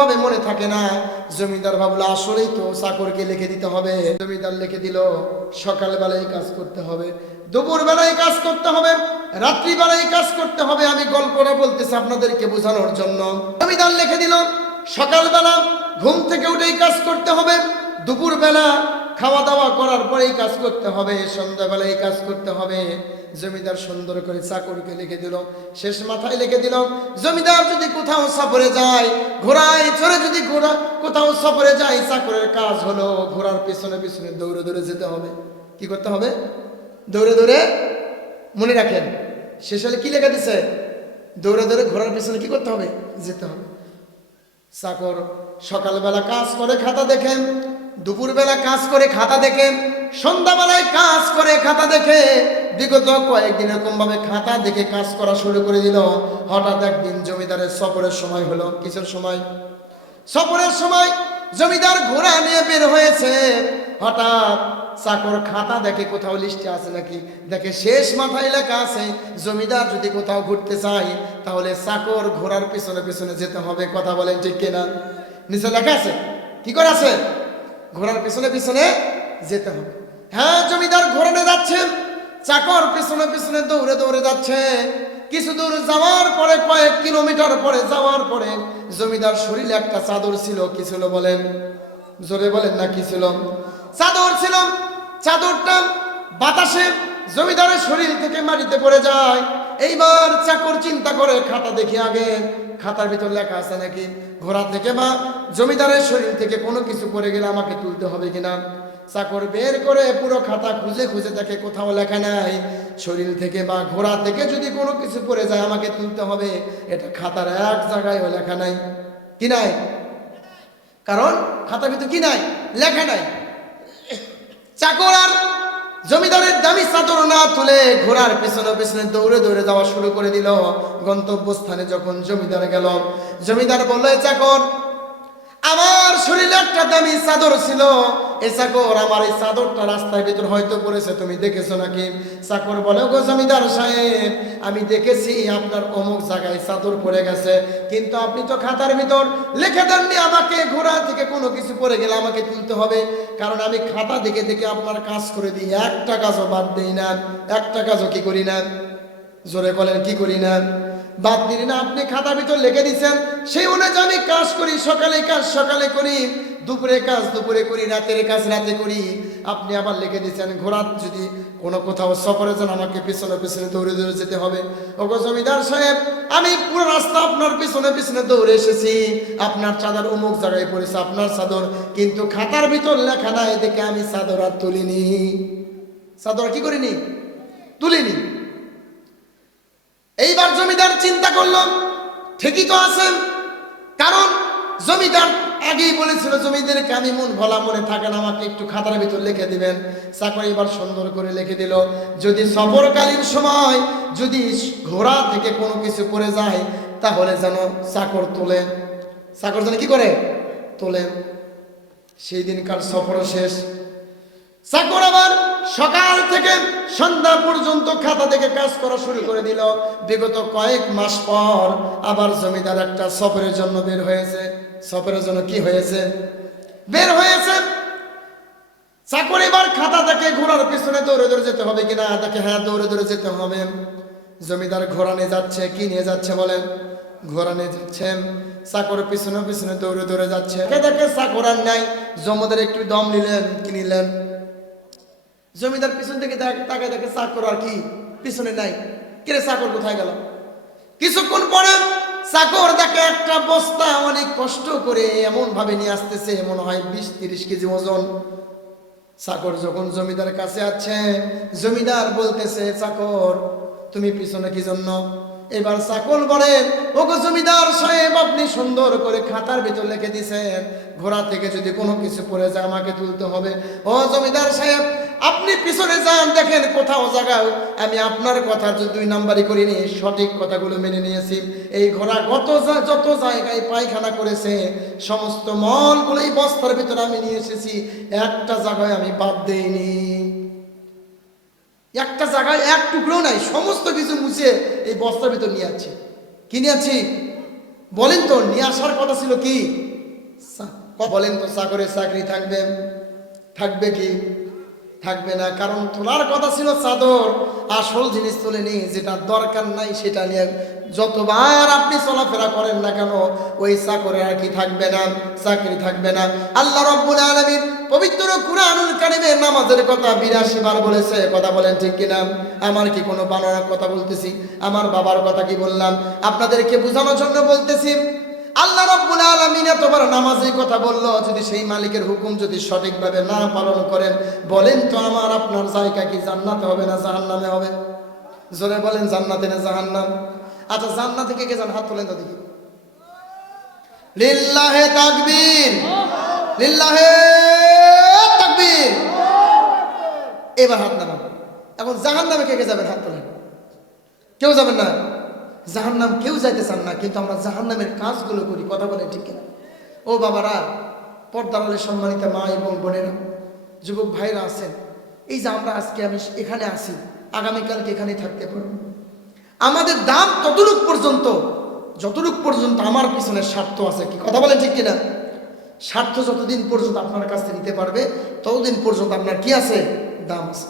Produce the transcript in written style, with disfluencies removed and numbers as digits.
ভাবে মনে থাকে না। জমিদার ভাবলো আসলেই তো চাকরকে লিখে দিতে হবে। জমিদার লিখে দিল সকালবেলায় কাজ করতে হবে, দুপুর বেলায় কাজ করতে হবে, রাত্রি বেলায় কাজ করতে হবে। আমি গল্পটা বলতেছি আপনাদেরকে বোঝানোর জন্য। জমিদার লিখে দিল সকালবেলা ঘুম থেকে উঠেই কাজ করতে হবে, দুপুর বেলা খাওয়া দাওয়া করার পরেই কাজ করতে হবে, সন্ধ্যাবেলায় কাজ করতে হবে। জমিদার সুন্দর করে চাকরকে লিখে দিল, শেষ মাথায় লিখে দিল জমিদার যদি কোথাও সফরে যায়, ঘোড়ায় চড়ে যদি কোথাও সফরে যায়, চাকরের কাজ হলো ঘোড়ার পিছনে পিছনে দৌড়ে দৌড়ে যেতে হবে। কি করতে হবে? দৌড়ে দৌড়ে। মনে রাখেন শেষে কি লেখা দিছে? দৌড়ে দৌড়ে ঘোড়ার পিছনে কি করতে হবে? যেতে হবে। চাকর সকালবেলা কাজ করে খাতা দেখেন, দুপুরবেলা কাজ করে খাতা দেখে, সন্ধ্যাবেলায় কাজ করে খাতা দেখে। বিগত কয়েকদিন এরকম ভাবে খাতা দেখে কাজ করা শুরু করে দিল। হঠাৎ একদিন জমিদারের সফরের সময় হলো। কিসের সময়? সফরের সময়। জমিদার ঘোড়া নিয়ে বের হয়েছে। হঠাৎ চাকর খাতা দেখে কোথাও লিস্টে আছে নাকি, দেখে শেষ মাথায় লেখা আছে জমিদার যদি কোথাও ঘুরতে চায় তাহলে চাকর ঘোড়ার পিছনে পিছনে যেতে হবে। কথা বলেন ঠিক কিনা? নিচে লেখা আছে কি করে আছে? ঘোড়ার পিছনে পিছনে যেতে হবে। হ্যাঁ, জমিদার ঘোড়া নিয়ে যাচ্ছে, চাকর পিছনে পিছনে দৌড়ে দৌড়ে যাচ্ছে। কিছু দূর যাওয়ার পরে, কয়েক কিলোমিটার পরে যাওয়ার পরে জমিদার শরীরে একটা চাদর ছিল। কি ছিল বলেন? জোরে বলেন না কি ছিল? চাদর ছিল। চাদরটা বাতাসে জমিদারের শরীর থেকে মাটিতে পড়ে যায়। এইবার চাকর চিন্তা করে খাতা দেখি আগে, খাতার ভিতর লেখা আছে নাকি, ঘোড়া থেকে বা জমিদারের শরীর থেকে কোনো কিছু পড়ে গেলে আমাকে তুলতে হবে কিনা। চাকর বের করে পুরো খাতা খুঁজে খুঁজে দেখে কোথাও লেখা নাই শরীর থেকে বা ঘোড়া থেকে যদি কোনো কিছু পড়ে যায় আমাকে তুলতে হবে। এটা খাতার এক জায়গায়ও লেখা নাই। কি নাই? কারণ খাতার ভিতর কি নাই? লেখা নাই। চাকর আর জমিদারের দামি চাদর না তুলে ঘোড়ার পিছনে পিছনে দৌড়ে দৌড়ে যাওয়া শুরু করে দিল। গন্তব্যস্থানে যখন জমিদার গেল, জমিদার বলল চাকর আমার শরীরে একটা দামি চাদর ছিল, এই চাকর আমার এই চাদরটা রাস্তার ভিতর হয়তো পড়েছে, তুমি দেখেছো নাকি? চাকর বলে গো জমিদার সাহেব, আমি দেখেছি আপনার অমুক জায়গায় চাদর পড়ে গেছে, কিন্তু আপনি তো খাতার ভিতর লিখে দেননি আমাকে ঘোড়া থেকে কোনো কিছু পড়ে গেলে আমাকে তুলতে হবে। কারণ আমি খাতা দেখে দেখে আপনার কাজ করে দিই, একটা কাজও বাদ দিই না, একটা কাজও কি করি না। জোরে বলেন কি করি না? বাদ দিন না। আপনি খাতা ভিতর লিখে দিচ্ছেন, সেই অনুযায়ী আমি কাজ করি। সকালে কাজ সকালে করি, দুপুরে কাজ দুপুরে করি, রাতের কাজ রাতে করি। আপনি আবার লিখে দিচ্ছেন ঘোড়া যদি কোনো কোথাও সফরে যান আমাকে পিছনে পিছনে দৌড়ে দৌড়ে যেতে হবে। ওগো জমিদার সাহেব, আমি পুরো রাস্তা আপনার পিছনে পিছনে দৌড়ে এসেছি, আপনার চাদর অমুক জায়গায় পড়েছে, আপনার চাদর, কিন্তু খাতার ভিতর লেখা নাই দেখে আমি চাদর আর তুলিনি। চাদর কি করিনি? তুলিনি। এইবার জমিদার চিন্তা করলো ঠিকই তো আছে, কারণ জমিদার আগেই বলেছিল জমিদারকে আমি মন ভোলা মনে থাকেন আমাকে একটু খাতার ভিতর লিখে দিবেন। চাকর এবার সুন্দর করে লিখে দিল যদি সফরকালীন সময় যদি ঘোড়া থেকে কোনো কিছু পড়ে যায় তাহলে যেন চাকর তোলে। চাকর যেন কি করে? তোলে। সেই দিনকার সফর শেষ। চাকর আবার সকাল থেকে সন্ধ্যা পর্যন্ত খাতা থেকে কাজ করা শুরু করে দিল। বিগত কয়েক মাস পর আবার জমিদার একটা সফরের জন্য বের হয়েছে। সফরের জন্য কি হয়েছে? বের হয়েছে। চাকর এবার খাতা থেকে ঘোড়ার পিছনে দৌড়ে দৌড়ে যেতে হবে কিনা দেখে, হ্যাঁ দৌড়ে দৌড়ে যেতে হবে। জমিদার ঘোড়া নিয়ে যাচ্ছে। কি নিয়ে যাচ্ছে বলেন? ঘোড়া নিয়ে যাচ্ছেন। চাকর পিছনে পিছনে দৌড়ে দৌড়ে যাচ্ছে। দেখে চাকর আর নাই। জমিদার একটু দম নিলেন। কি নিলেন? জমিদার পিছন থেকে তাকে দেখে চাকর আর কি পিছনে নাই। কিরে চাকর কোথায় গেল? কিছুক্ষণ পরে চাকর দেখে একটা বস্তা অনেক কষ্ট করে এমন ভাবে নিয়ে আসতেছে, মনে হয় 20-30 কেজি ওজন। চাকর যখন জমিদার কাছে আছে, জমিদার বলতেছে চাকর তুমি পিছনে কি জন্য? এবার চাকর বলেন ওগো জমিদার সাহেব, আপনি সুন্দর করে খাতার ভিতর লিখে দিয়েছেন ঘোড়া থেকে যদি কোনো কিছু পড়ে যায় আমাকে তুলতে হবে। ও জমিদার সাহেব, আপনি পিছনে যান, দেখেন কোথাও জায়গায় আমি আপনার কথা যে 2 নাম্বারই করিনি, সঠিক কথাগুলো মেনে নিয়েছি। এই ঘোড়া যত জায়গায় পায়খানা করেছে সমস্ত মলগুলো এই বস্তার ভিতরে আমি নিয়ে এসেছি, একটা জায়গায় আমি বাদ দেইনি, একটা জায়গায় এক টুকরো নাই, সমস্ত কিছু মুছে এই বস্তার ভিতর নিয়ে যাচ্ছি। কি নিয়ে আছি বলেন তো? নিয়ে আসার কথা ছিল কি? বলেন তো চাকরের চাকরি থাকবে? থাকবে কি? থাকবে না। কারণ তোলার কথা ছিল চাদর, আসল জিনিস তোলেনি, যেটা দরকার নাই সেটা নিয়ে যতবার আপনি চলাফেরা করেন না কেন ওই চাকরে আর কি থাকবে না, চাকরি থাকবে না। আল্লাহ রাব্বুল আলামিন পবিত্র কুরআনুল কারীমে নামাজের কথা 82 বার বলেছে। কথা বলেন ঠিক কিনা? আমার কি কোনো বানানোর কথা বলতেছি? আমার বাবার কথা কি বললাম? আপনাদেরকে বোঝানোর জন্য বলতেছি। আল্লাহ রাব্বুল আলামিন এতবার নামাজের কথা বললো, যদি সেই মালিকের হুকুম যদি সঠিকভাবে না পালন করেন, বলেন তো আমার আপনার জায়গা কি জান্নাতে হবে না জাহান্নামে হবে? জোরে বলেন, জান্নাতে না জাহান্নাম? আচ্ছা, জান্নাতে কে কে যান? হাত তোলেন তো দেখি। লিল্লাহে তাকবীর, লিল্লাহে তাকবীর। এবার হাত নামান। এখন জাহান্নামে কে কে যাবেন? হাত তোলেন। কেউ যাবেন না? জাহান্নাম কেউ যাইতে চান না, কিন্তু আমরা জাহান্নামের কাজগুলো করি। কথা বলে ঠিক কিনা? ও বাবারা, পর্দার আলে সম্মানিত মা এবং বোনেরা, যুবক ভাইরা আছেন, এই যে আমরা আজকে আমি এখানে আসি, আগামীকালকে এখানে থাকতে পারবো। আমাদের দাম ততটুক পর্যন্ত যতটুক পর্যন্ত আমার পিছনে স্বার্থ আছে। কি কথা বলেন ঠিক কিনা? স্বার্থ যতদিন পর্যন্ত আপনার কাছে নিতে পারবে ততদিন পর্যন্ত আপনার কি আছে? দাম আছে।